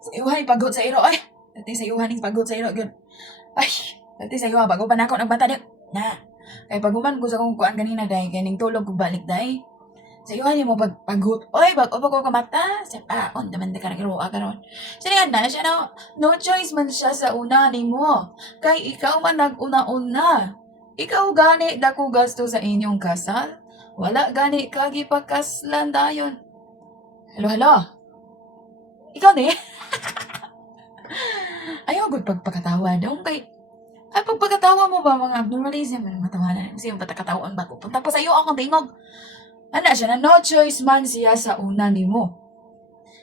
Sa iwahay pagod sa iro ay. Dati sa iwahan ning pagod sa iro gyud. Ay, dati sa iwahan bago pa nako nagbata dik. Na. Kay paguman ko sa kong kuan kanina dai kay ning tulog ko balik dai. Sa iwahan mo pagpagod. Oy, bago pa ko kamata. Sa paon naman ka nagro karon. Siya na siya no choice man siya sa una nimo. Kay ikaw man nag-una-una. Ikaw gani dako gasto sa inyong kasal. Wala gani kagi pakaslan dayon. Hello, hello. Ikaw ni? Ayaw gud pagpakatawa daw kay ay pagpakatawa mo ba mga abnormalism man matawanan kasi yung patakataon ba ko punta pa sa iyo akong tingog ana siya na no choice man siya sa una nimo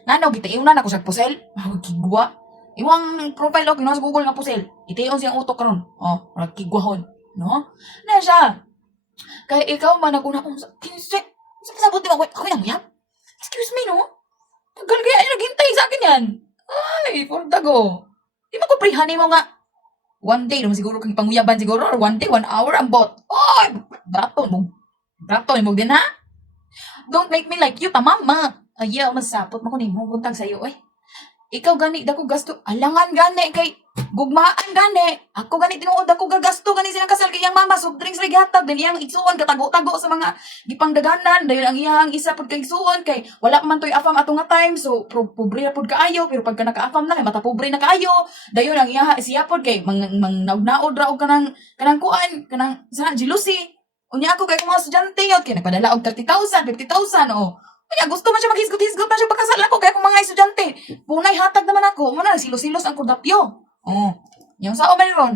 ngano gitayon na ako sa pusel kigwa iwang profile og sa Google nga pusel itayon siyang utok karon oh kigwahon no na siya kay ikaw man ako na kung kinse sa pasabot di ako nang yap excuse me no tagal kaya ay naghintay sa akin yan ay portago di mo ko prihani mo nga one day naman siguro kang panguyaban siguro or one day, 1 hour ang bot. Oy! Brato mo. Brato mo din ha? Don't make me like you, mama. Ayaw, masapot mo ko ni mo buntag sa'yo eh. Ikaw gani, dako gasto. Alangan gani kay gugmaan gani. Ako gani tinuod ako gagasto gani silang kasal kay iyang mama soft drinks ray gatag din iyang igsuon katago-tago sa mga gipangdaganan dayon ang iyang isa pud kay igsuon kay wala man toy afam ato nga time so pobre na pud kaayo pero pagka naka-afam na kay mata pobre na kaayo dayon ang iya siya pud kay naud-naud ra og kanang kuan kanang sa jealousy unya ako kay mga estudyante yun kay nagpadala og 30,000 50,000 o kaya gusto man siya maghisgot-hisgot man siya pagkasal ako kaya kung mga estudyante punay hatag naman ako muna nagsilos-silos ang kordapyo oh yung sa man ron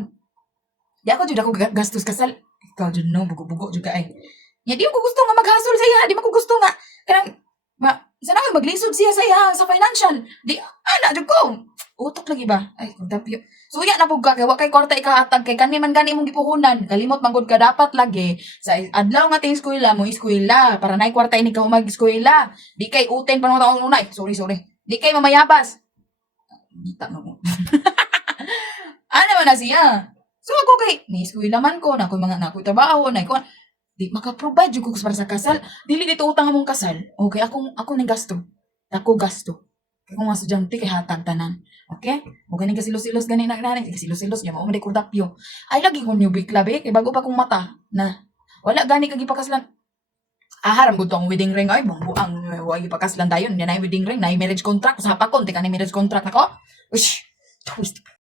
di ako jud ako gastos kasal ikaw jud no bugo-bugo jud ka ay nya di ko gusto nga maghasol sa iya di man ko gusto nga kanang sana nga maglisod siya sa iya sa financial di ana jud ko utok lagi ba ay kordapyo so ya na pug ka kay wa kay kwarta ikahatag kay kani man gani mong gipuhunan kalimot man gud ka dapat lagi sa adlaw nga ting eskwela mo eskwela para nay kwarta ini ka mag-eskwela di kay uten pa ng taon unay sorry di kay mamayabas kita mo ano man na siya so ako kay ni eskwela man ko na ko mga nakoy trabaho na ko di maka-provide jud ko para sa kasal dili dito utang among kasal okay ako ning gasto ako gasto kung mga estudyante kay hatag tanan okay o ganing kasilos-silos ganin na nanay kasilos-silos ya mao man ko dapyo ay lagi ko new club eh kay bago pa kong mata na wala gani kag ipakaslan aharam gud tong wedding ring ay bumbuang wa ipakaslan dayon yan ay wedding ring na marriage contract sa hapakon tika ni marriage contract nako ush twist